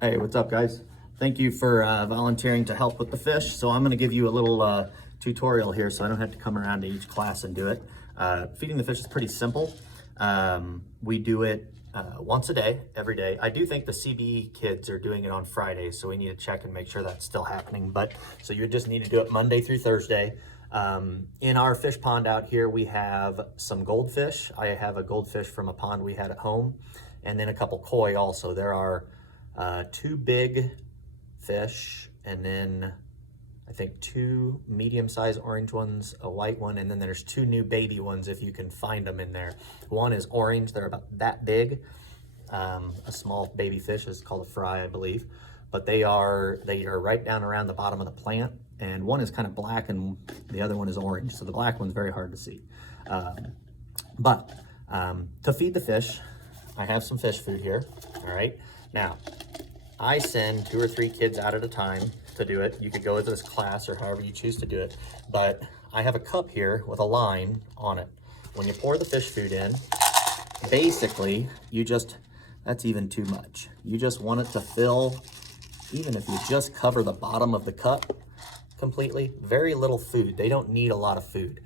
Hey, what's up, guys? Thank you for volunteering to help with the fish. So I'm going to give you a little tutorial here so I don't have to come around to each class and do it. Feeding the fish is pretty simple. We do it once a day, every day. I do think the CBE kids are doing it on Fridays, so we need to check and make sure that's still happening. But so you just need to do it Monday through Thursday. In our fish pond out here, we have some goldfish. I have a goldfish from a pond we had at home, and then a couple koi also. There are two big fish, and then I think two medium-sized orange ones, a white one, and then there's two new baby ones if you can find them in there. One is orange, they're about that big. A small baby fish is called a fry, I believe, but they are right down around the bottom of the plant, and one is kind of black and the other one is orange, so the black one's very hard to see. But to feed the fish, I have some fish food here. All right, now I send 2 or 3 kids out at a time to do it. You could go with this class or however you choose to do it, but I have a cup here with a line on it. When you pour the fish food in, basically that's even too much. You just want it to fill, even if you just cover the bottom of the cup completely. Very little food. They don't need a lot of food.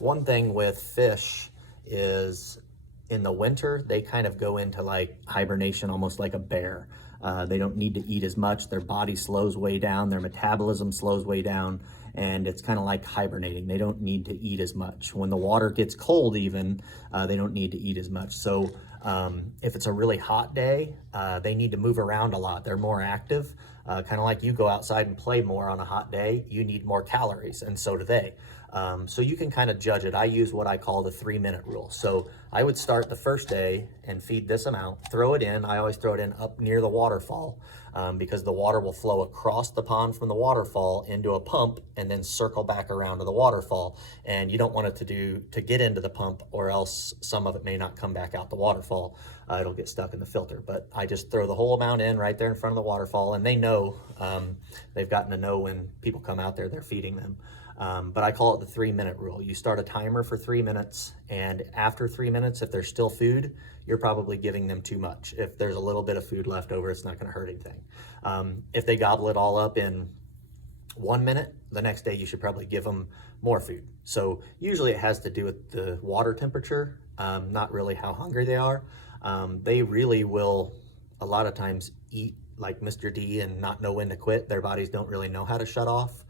One thing with fish is in the winter, they kind of go into like hibernation, almost like a bear. They don't need to eat as much. Their body slows way down. Their metabolism slows way down. And it's kind of like hibernating. They don't need to eat as much. When the water gets cold even, they don't need to eat as much. So if it's a really hot day, they need to move around a lot. They're more active. Kind of like you go outside and play more on a hot day, you need more calories, and so do they. So you can kind of judge it. I use what I call the 3-minute rule. So I would start the first day and feed this amount, throw it in. I always throw it in up near the waterfall because the water will flow across the pond from the waterfall into a pump and then circle back around to the waterfall. And you don't want it to get into the pump, or else some of it may not come back out the waterfall. It'll get stuck in the filter. But I just throw the whole amount in right there in front of the waterfall, and they know, they've gotten to know when people come out there, they're feeding them. But I call it the 3-minute rule. You start a timer for 3 minutes, and after 3 minutes, if there's still food, you're probably giving them too much. If there's a little bit of food left over, it's not going to hurt anything. If they gobble it all up in 1 minute, the next day you should probably give them more food. So usually it has to do with the water temperature, not really how hungry they are. They really will a lot of times eat like Mr. D and not know when to quit. Their bodies don't really know how to shut off.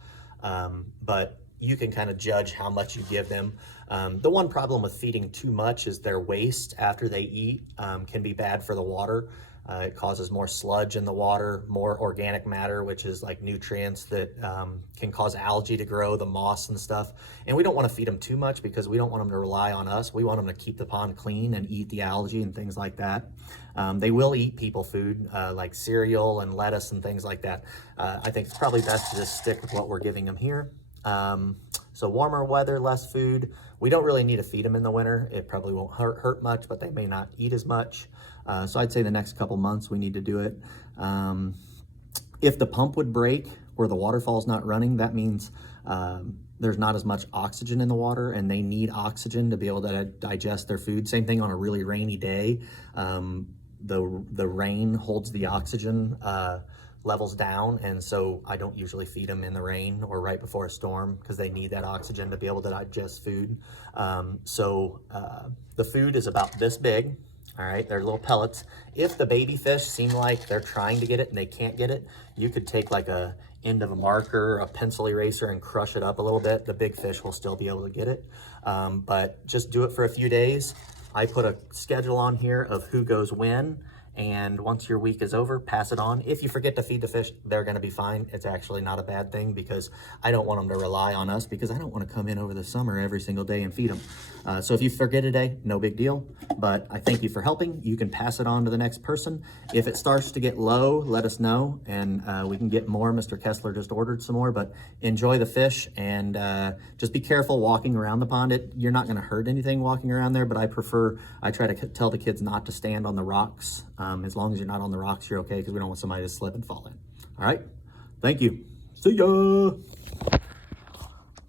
But you can kind of judge how much you give them. The one problem with feeding too much is their waste after they eat can be bad for the water. It causes more sludge in the water, more organic matter, which is like nutrients that can cause algae to grow, the moss and stuff. And we don't want to feed them too much because we don't want them to rely on us. We want them to keep the pond clean and eat the algae and things like that. They will eat people food like cereal and lettuce and things like that. I think it's probably best to just stick with what we're giving them here. So warmer weather, less food. We don't really need to feed them in the winter. It probably won't hurt much, but they may not eat as much. So I'd say the next couple months we need to do it. If the pump would break where the waterfall's not running, that means there's not as much oxygen in the water, and they need oxygen to be able to digest their food. Same thing on a really rainy day. The rain holds the oxygen levels down, and so I don't usually feed them in the rain or right before a storm because they need that oxygen to be able to digest food. The food is about this big. All right, they're little pellets. If the baby fish seem like they're trying to get it and they can't get it, you could take like a end of a marker, a pencil eraser, and crush it up a little bit. The big fish will still be able to get it, but just do it for a few days. I put a schedule on here of who goes when, and once your week is over, pass it on. If you forget to feed the fish, they're going to be fine. It's actually not a bad thing because I don't want them to rely on us, because I don't want to come in over the summer every single day and feed them. So if you forget a day, no big deal, but I thank you for helping. You can pass it on to the next person. If it starts to get low, let us know, and we can get more. Mr. Kessler just ordered some more, but enjoy the fish, and just be careful walking around the pond. You're not going to hurt anything walking around there, but I try to tell the kids not to stand on the rocks. As long as you're not on the rocks, you're okay, because we don't want somebody to slip and fall in. All right, thank you. See ya.